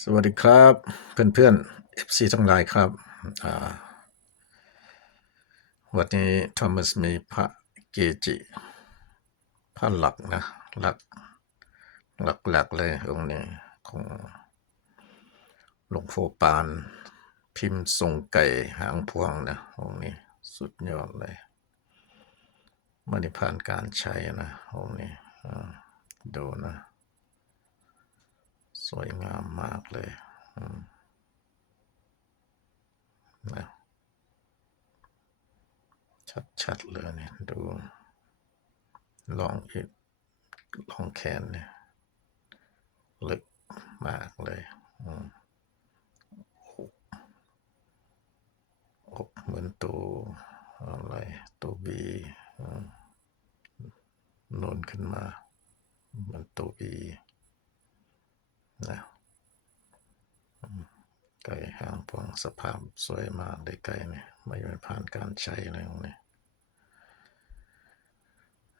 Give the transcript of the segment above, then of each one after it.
สวัสดีครับเพื่อนเพื่อนๆ FC ทั้งหลายครับวันนี้ทอมัสมีพระเกจิพระหลักนะหลักหลักหลักๆเลยองค์นี้ของหลวงพ่อปาน พิมพ์ทรงไก่หางพวงนะองค์นี้สุดยอดเลยม่ได้ผ่านการใช้นะองค์นี้ดูนะ สวยงามมากเลยนะชัดๆเลยเนี่ย ดู ลองอีกลองแขนเนี่ย ลึกมากเลยอืมอกเหมือนตัวอะไร ตัวบีนนขึ้นมา เหมือนตัวบี นะไก่หางพวงสภาพสวยมากเลยไก่เนี่ยไม่ได้ผ่านการใช้อะไรตรงนี้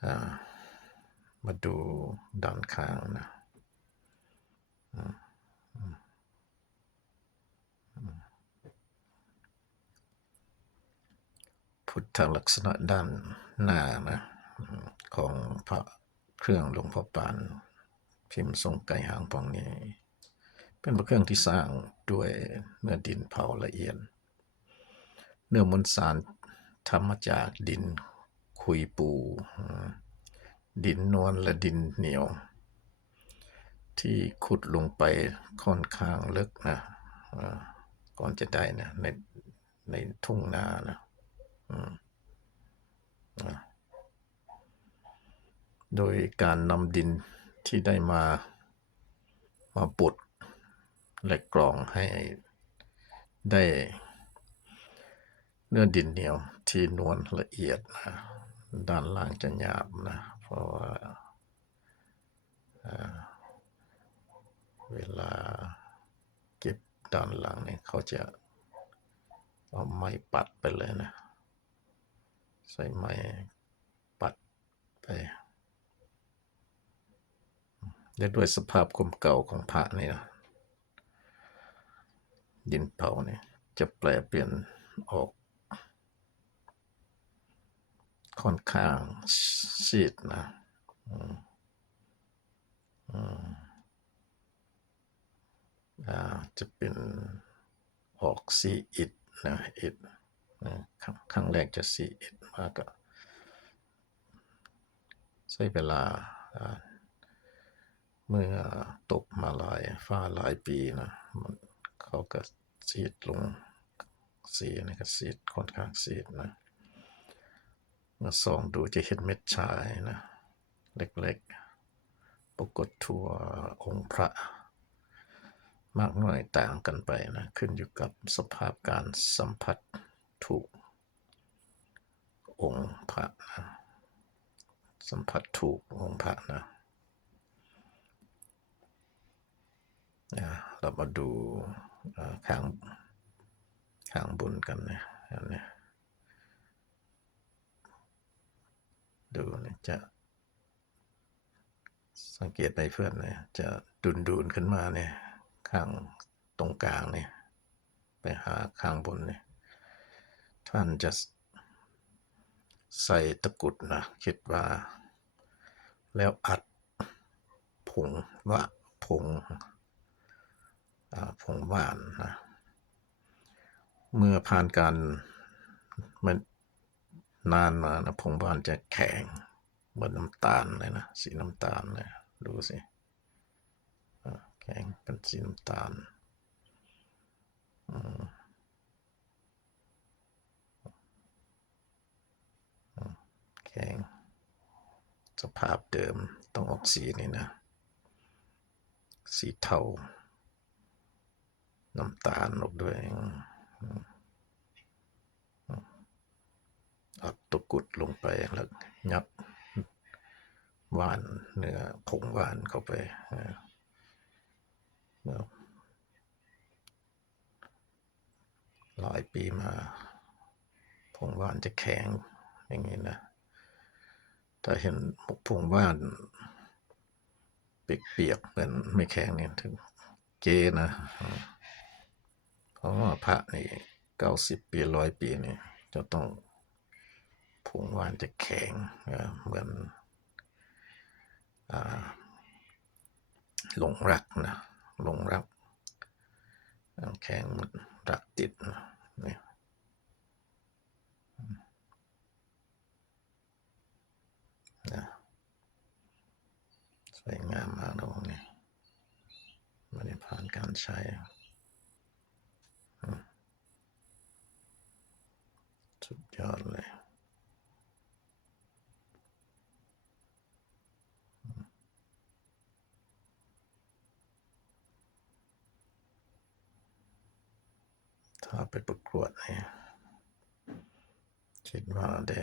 อ่ามาดูด้านข้างนะพุทธลักษณะด้านหน้านะ ของพระเครื่องหลวงพ่อปาน พิมพ์ทรงไก่หางพวงนี้ เป็นพระเครื่องที่สร้างด้วยเนื้อดินเผาละเอียด เนื้อมวลสารทำมาจากดินคุยปู ดินนวลและดินเหนียว ที่ขุดลงไปค่อนข้างลึกนะก่อนจะได้นะในในทุ่งนานะโดยการนำดิน ที่ได้มามาบดและกรองให้ได้เนื้อดินเหนียวที่นวลละเอียดนะด้านล่างจะหยาบนะ เพราะว่าเวลาเก็บด้านหลังเนี่ยเขาจะเอาไม้ปัดไปเลยนะ ใส่ไม้ปัดไป และด้วยสภาพความเก่าของพระนี่นะดินเผาเนี่ยจะแปลเปลี่ยนออก ค่อนข้างซีดนะอืมอ่าจะเป็นออกซีอิดนะอิดนะครั้งครั้งแรกจะซีอิดมากก็ใช้เวลา เมื่อตกมาหลายฟ้าหลายปีนะมันเขาก็ซีดลงสีนี่ก็ซีดค่อนข้างซีดนะเมื่อส่องดูจะเห็นเม็ดชายนะเล็กๆ ปรากฏทั่วองค์พระ มากน้อยต่างกันไปนะขึ้นอยู่กับสภาพการสัมผัสถูกองค์พระนะสัมผัสถูกองค์พระนะอ่า เรามาดูข้างข้างบนกันนะอันนี้ดูนี่ยจะ สังเกตในเพื่อนเนี่ยจะดุนดูนขึ้นมาเนี่ยข้างตรงกลางเนี่ยไปหาข้างบนเนี่ยท่านจะใส่ตะกุดนะคิดว่า แล้วอัดผงว่าผง อ่าผงหวานนะเมื่อผ่านการมันนานมานะผงบ้านจะแข็งเหมือนน้ำตาลเลยนะสีน้ำตาลเลยดูสิแข็งเป็นสีน้ำตาลแข็งสภาพเดิมต้องออกสีนี่นะ สีเทา น้ำตาลออกด้วยอืมเอาตะกุดลงไปแล้วยับหวานเนื้อผงหวานเข้าไปหลายปีมาผงหวานจะแข็งอย่างนี้นะถ้าเห็นผงหวานเปียกๆเหมือนไม่แข็งเนี่ยถึงเกนะ เพราะว่าพระนี่เก้าสิบปีร้อยปีนี่จะต้องผงวานจะแข็งนะเหมือนหลงรักนะหลงรักแข็งมันรักติดนะนี่นะสวยงามมากนะพวกนี้ไม่ได้ผ่านการใช้ สุดยอดเลยถ้าไปประกวดเนี่ยคิดว่าได้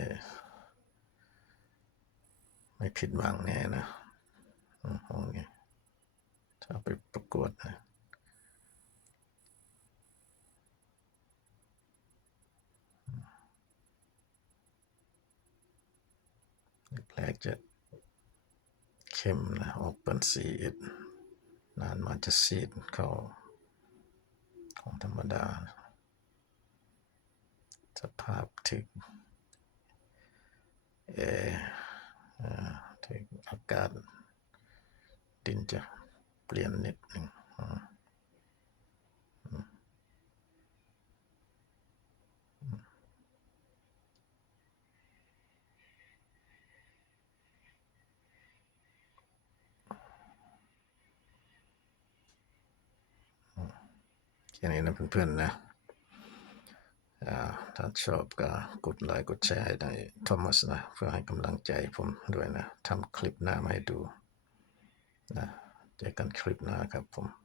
ไม่ผิดหวังแน่นะโอเคถ้าไปประกวดนะ แรกจะเข้มนะ ออกเป็นสีอินานมาจะซีดเข้าของธรรมดา สภาพถึงเอออ่อถึงอากาศดินจะเปลี่ยนนิดหนึ่งอืมอืมแค่นี้นะเพื่อนๆนะถ้าชอบก็กดไลค์กดแชร์ให้ได้โทมัสนะ เพื่อให้กำลังใจผมด้วยนะทำคลิปหน้ามาให้ดูนะเจอกันคลิปหน้าครับผม